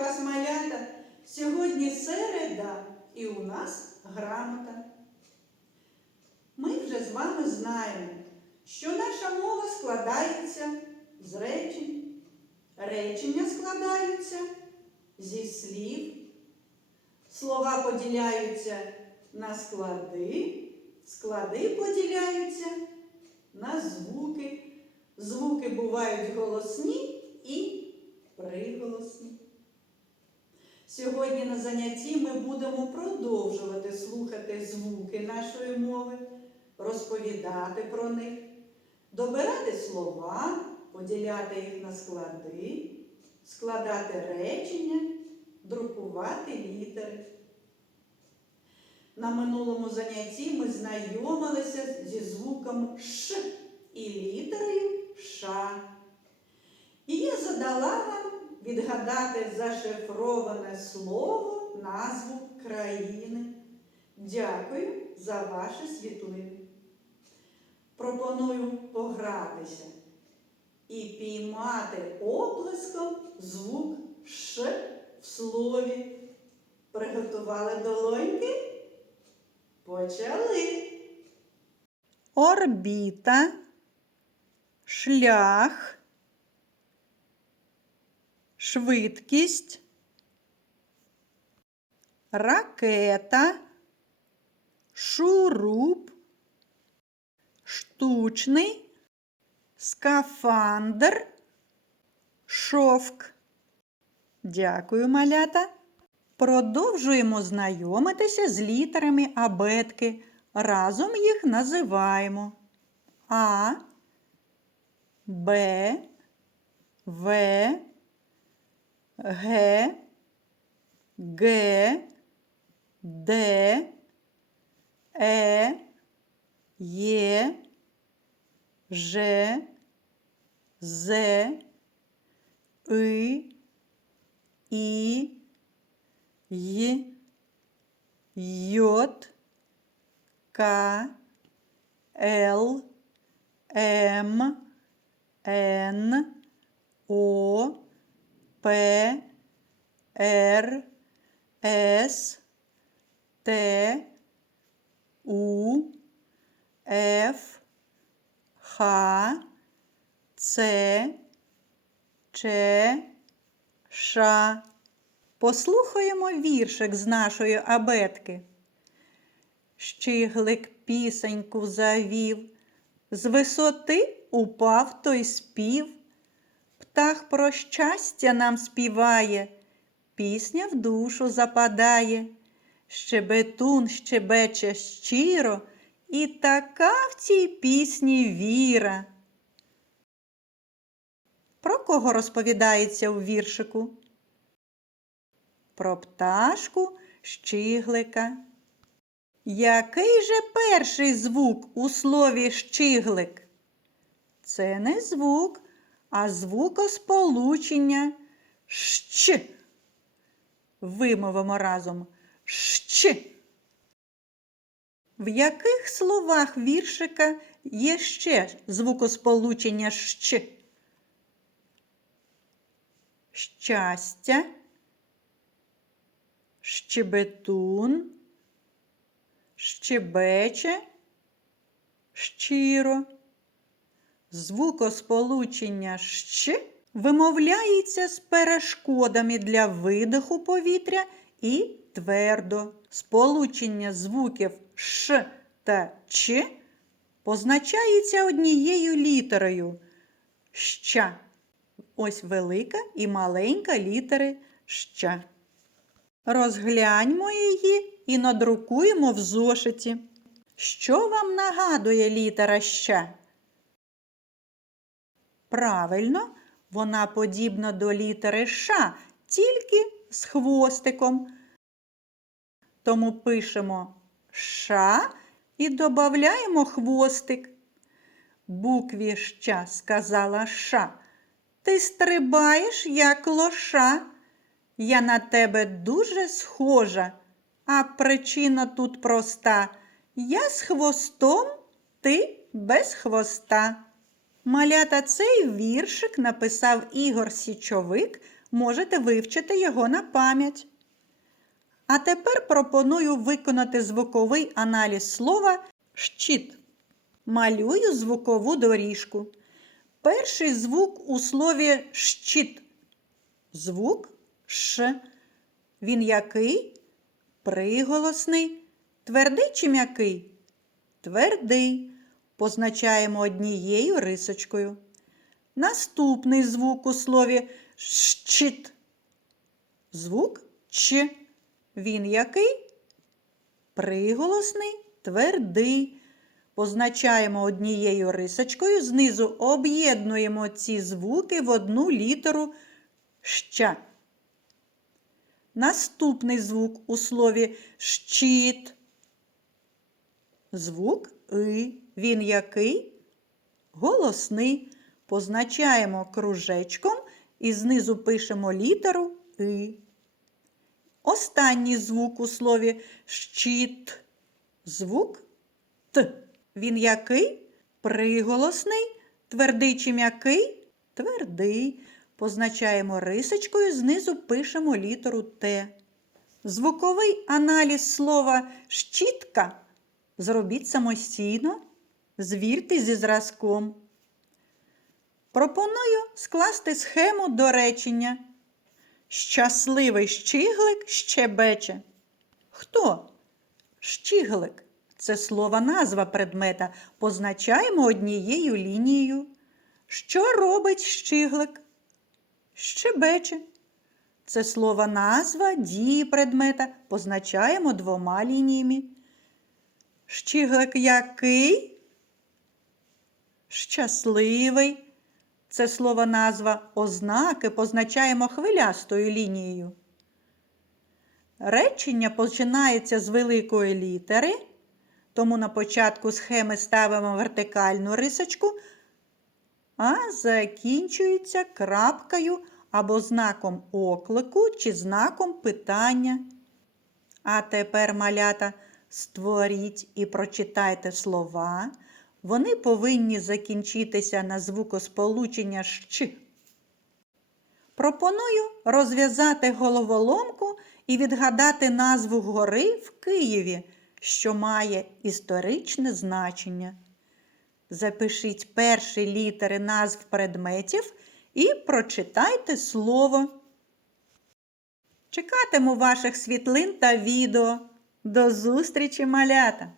вас, малята! Сьогодні середа і у нас грамота. Ми вже з вами знаємо, що наша мова складається з речень. Речення складаються зі слів. Слова поділяються на склади, склади поділяються на звуки. Звуки бувають голосні і приголосні. Сьогодні на занятті ми будемо продовжувати слухати звуки нашої мови, розповідати про них, добирати слова, поділяти їх на склади, складати речення, друкувати літери. На минулому занятті ми знайомилися зі звуком Ш і літерою Ш. І я задала відгадати зашифроване слово, назву країни. Дякую за ваші світлини. Пропоную погратися і піймати оплеском звук Ш в слові. Приготували долоньки? Почали. Орбіта, шлях, швидкість, ракета, шуруп, штучний, скафандр, шовк. Дякую, малята. Продовжуємо знайомитися з літерами абетки. Разом їх називаємо А, Б, В, Г, Г, Д, Е, Є, Ж, З, И, І, Й, Йот, К, Л, М, Н, О, П, Р, С, Т, У, Ф, Х, Ц, Ч, Ш. Послухаємо віршик з нашої абетки. Щиглик пісеньку завів, з висоти упав той спів. Птах про щастя нам співає, пісня в душу западає. Щебетун щебече щиро, і така в цій пісні віра. Про кого розповідається у віршику? Про пташку щиглика. Який же перший звук у слові щиглик? Це не звук, а звукосполучення щ. Вимовимо разом щ. В яких словах віршика є ще звукосполучення щ? Щастя, щебетун, щебече, щиро. Звукосполучення щ вимовляється з перешкодами для видиху повітря і твердо. Сполучення звуків ш та ч позначається однією літерою ща. Ось велика і маленька літери ща. Розгляньмо її і надрукуємо в зошиті. Що вам нагадує літера ща? Правильно, вона подібна до літери Ш, тільки з хвостиком. Тому пишемо Ш і додаємо хвостик. Букві ща сказала Ша. Ти стрибаєш, як лоша. Я на тебе дуже схожа, а причина тут проста. Я з хвостом, ти без хвоста. Малята цей віршик написав Ігор Січовик можете вивчити його на пам'ять. А тепер пропоную виконати звуковий аналіз слова щит. Малюю звукову доріжку. Перший звук у слові щит. Звук Ш. Він який? Приголосний. Твердий чи м'який? Твердий. Позначаємо однією рисочкою. Наступний звук у слові щит. Звук Ч. Він який? Приголосний, твердий. Позначаємо однією рисочкою, знизу об'єднуємо ці звуки в одну літеру ща. Наступний звук у слові щит. Звук И. Він який? Голосний. Позначаємо кружечком і знизу пишемо літеру И. Останній звук у слові щит. Звук Т. Він який? Приголосний. Твердий чи м'який? Твердий. Позначаємо рисочкою, знизу пишемо літеру Т. Звуковий аналіз слова щітка зробіть самостійно. Звірте зі зразком. Пропоную скласти схему до речення. Щасливий щиглик щебече. Хто? Щиглик. Це слово назва предмета. Позначаємо однією лінією. Що робить щиглик? Щебече. Це слово назва дії предмета. Позначаємо двома лініями. Щиглик який? Щасливий. Це слово назва ознаки позначаємо хвилястою лінією. Речення починається з великої літери, тому на початку схеми ставимо вертикальну рисочку, а закінчується крапкою або знаком оклику чи знаком питання. А тепер, малята, створіть і прочитайте слова. Вони повинні закінчитися на звукосполучення щ. Пропоную розв'язати головоломку і відгадати назву гори в Києві, що має історичне значення. Запишіть перші літери назв предметів і прочитайте слово. Чекатиму ваших світлин та відео. До зустрічі, малята!